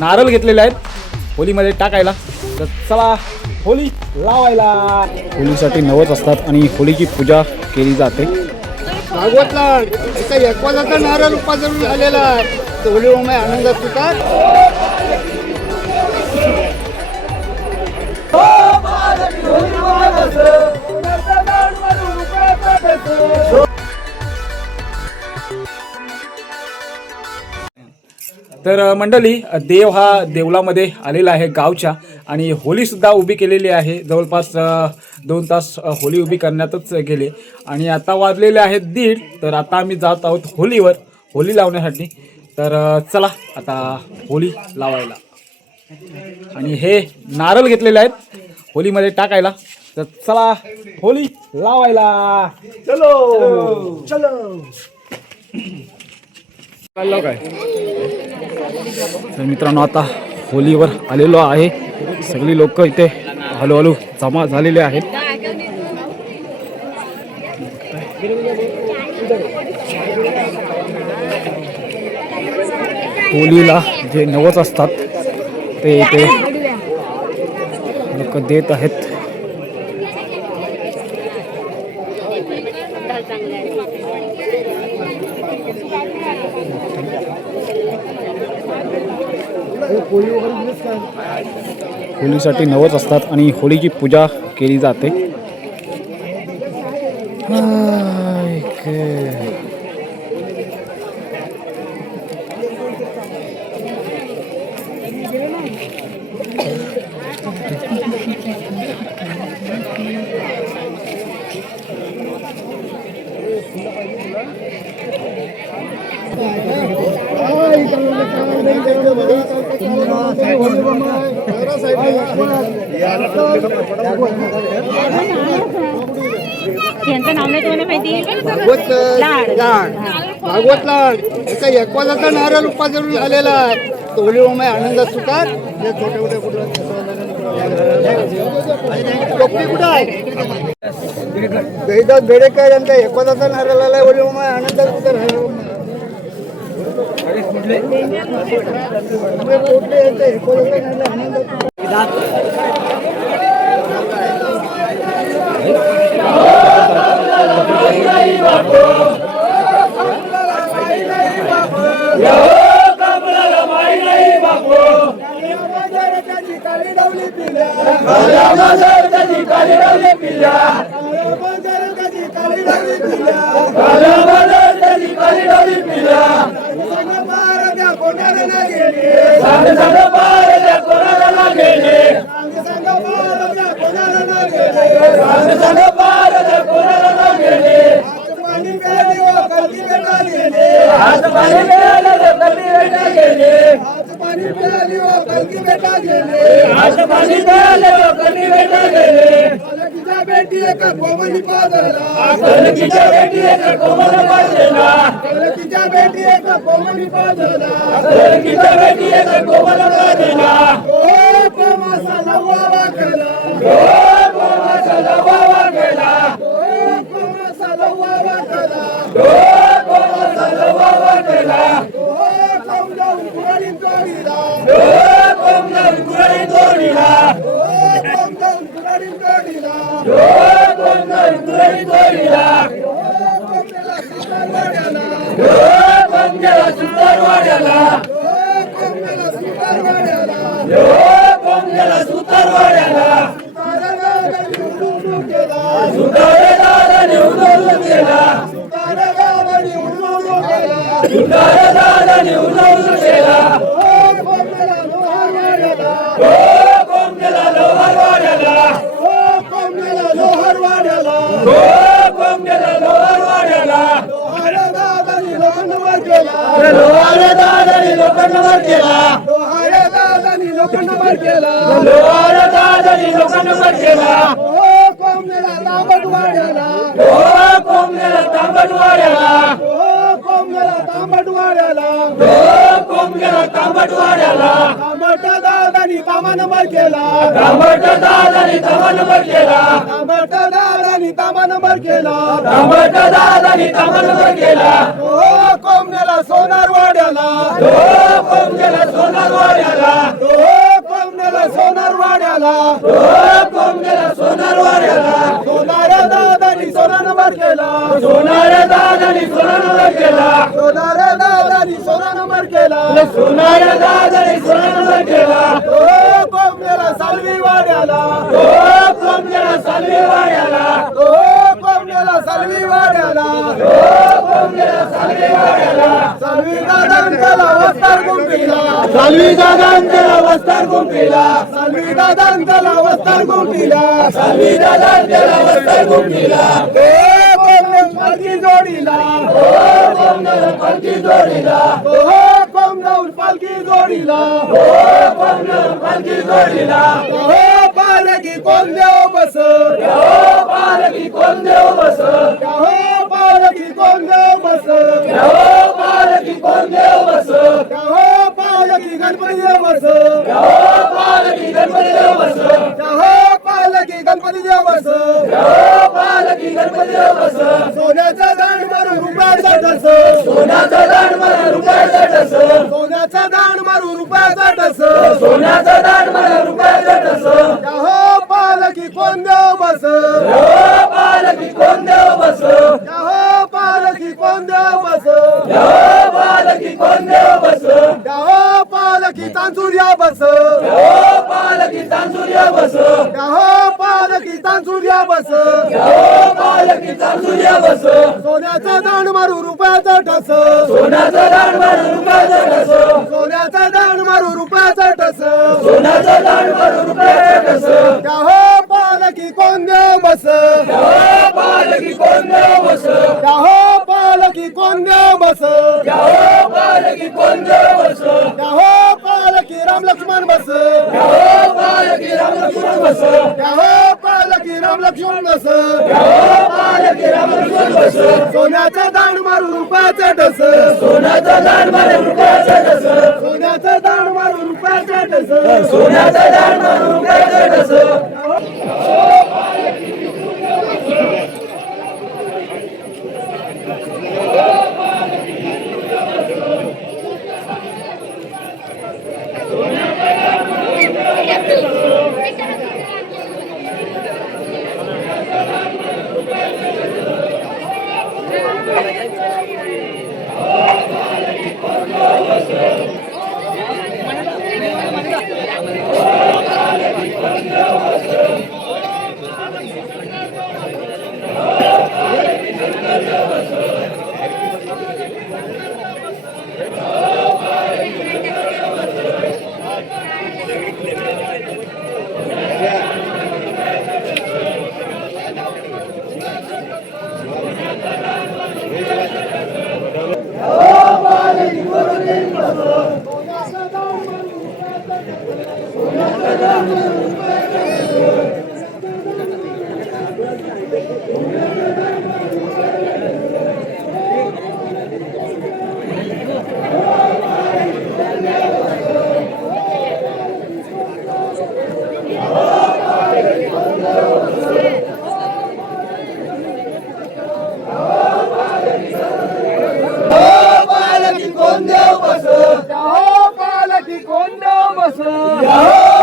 नारळ घेतलेले आहेत होलीमध्ये टाकायला। तर चला होली लावायला। होलीसाठी नवस असतात आणि होलीची पूजा केली जाते। भागवतला एका एकवाजाचा नारळ उपाजून झालेला आहे। होली ओमे आनंदात सुद्धा तर मंडळी देव हा देवलामध्ये आलेला आहे गावच्या आणि होली सुद्धा उभी केलेली आहे। जवळपास 2 तास होली उभी करण्यातच गेले आणि आता वाजलेले आहेत 1:30। तर आता आम्ही जात आहोत होलीवर होली लावण्यासाठी। तर चला आता होली लावायला। आणि हे नारळ घेतलेले आहेत होलीमध्ये टाकायला। तर चला होली लावायला। चलो चलो काय। तर मित्रांनो आता होलीवर आलेलो आहे। सगळी लोक इथे हळूहळू जमा झालेले आहेत। होलीला जे नवस असतात ते इथे लोक देत आहेत। होलीसाठी नवस असतात आणि होलीची पूजा केली जाते। यांचं नाव नाही तुम्हाला माहिती आहे? भागवत लाड एका एकवाजाचा नारळ उपाजून झालेला आहे। होली ओमे आनंदात सुद्धा छोट्या मोठ्या टोपी कुठं आहे? गैदास बेडेकर यांचा एकवाजाचा नारळ आलाय। होली ओमे आनंदात सुद्धा राहिलो केला सोनारवाड्याला सोनारवाड्याला सोनारवाड्याला सोनाऱ्या दादानी सोना नंबर केला सोनाऱ्या दादानी सोना नंबर केला सोनाऱ्या दादानी सोना नंबर केला सोनाऱ्या दादानी सोना नंबर केला कोंबड्याला सालवी वाड्याला कोंबड्याला सालवी वाड्याला कोंबड्याला सालवी वाड्याला कोंबड्याला सालवी वाड्याला सालवी दादांला वस्तार गुंपीला सालवी दादांला वस्तार गुंपीला सालवी दादांला वस्तार गुंपीला सालवी दादांला वस्तार गुंपीला पालखी जोडीला कोंबड्याला पालखी जोडीला कोंबड्याला पालखी जोडीला कोंबड्याला पालखी जोडीला पालखी कोण देव बस पालखी कोण देव बस पालखी कोण देव बस पालखी कोण देव बस पालखी गणपती देव बस पालखी गणपती देव बस पालखी गणपती देव बस पालखी गणपती देव बस सोन्याचा दांड मारू रुपयाचा टस सोन्याचा दांड मारू रुपयाचा टस सोन्याचा दांड मारू रुपयाचा टस सोन्याचा दांड मारू रुपयाचा टस पालखी कोण देव बस पालखी कोण देव बस पालखी कोण देव बस पालखी कोण देव बस पालखी तांचुर्या बस पालखी तांचुर्या बस पालखी तांचुर्या बस पालखी तांचुर्या बस सोन्याचा दांड मारू रुपयाचा ठस सोन्याचा दांड मारू रुपयाचा ठस सोन्याचा दांड मारू रुपयाचा ठस सोन्याचा दांड मारू रुपयाचा ठस पालखी कोण देव बस पालखी कोण देव बस पालखी कोण देव बस पालखी कोण देव बस पालखी राम लक्ष्मण बस पालखी राम लक्ष्मण बस पालखी राम लक्ष्मण बस पालखी राम लक्ष्मण बस सोन्याचा दांड मारू रुपयाचा ठस सोन्याचा दांड मारू रुपयाचा ठस सोन्याचा दांड मारू रुपयाचा ठस सोन्याचा दांड मारू रुपयाचा ठस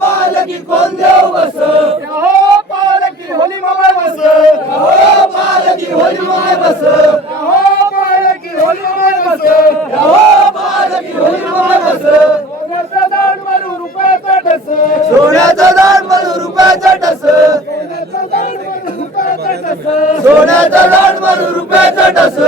पालखी कोण देव बस पालखी होली माय बस पालखी होली माय बस पालखी होली माय बस पालखी होली माय बस सोन्याचा दांड मारू रुपयाचा टस सोन्याचा दांड मारू रुपयाचा टस सोन्याचा दांड मारू रुपयाचा टस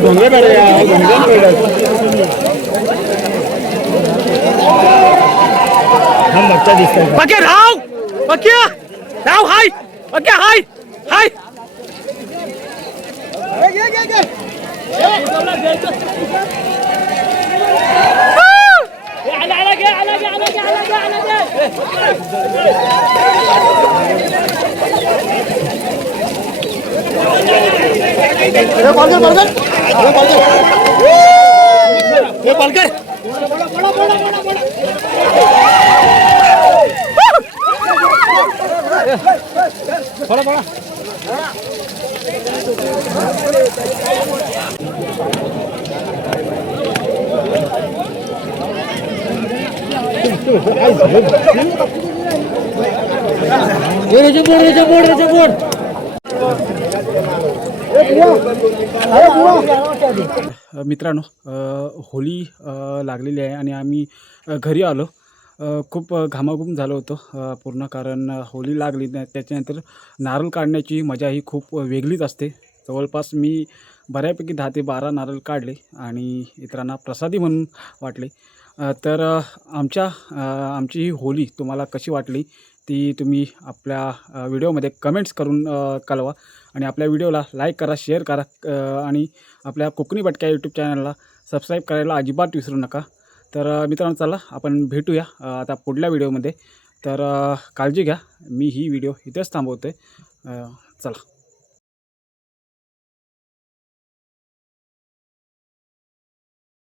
ढोंगे बेड़े हम बच्चा दिसतोय पक्या राव पक्या राव हाय पक्या हाय हाय मित्रांनो होळी लागलेली आहे आणि आम्ही घरी आलो. खूप घामाघूम झालो होतो पूर्ण, कारण होळी लागली त्याच्यानंतर नारळ काढण्याची मजा ही खूप वेगळीच असते. जवळपास मी बऱ्यापैकी 10 ते 12 नारळ काढले आणि इतरांना प्रसादी म्हणून वाटले. तर आमची ही होळी तुम्हाला कशी वाटली ती तुम्ही आपल्या व्हिडिओमध्ये कमेंट्स करून कळवा. आणि आपल्या व्हिडिओला लाईक करा, शेअर करा आणि आपल्या कोकणी बटक्या यूट्यूब चॅनलला सबस्क्राईब करायला अजिबात विसरू नका. तर मित्रांनो, चला आपण भेटूया आता पुढल्या व्हिडिओमध्ये. तर काळजी घ्या. मी ही व्हिडिओ इथेच थांबवतो आहे. चला.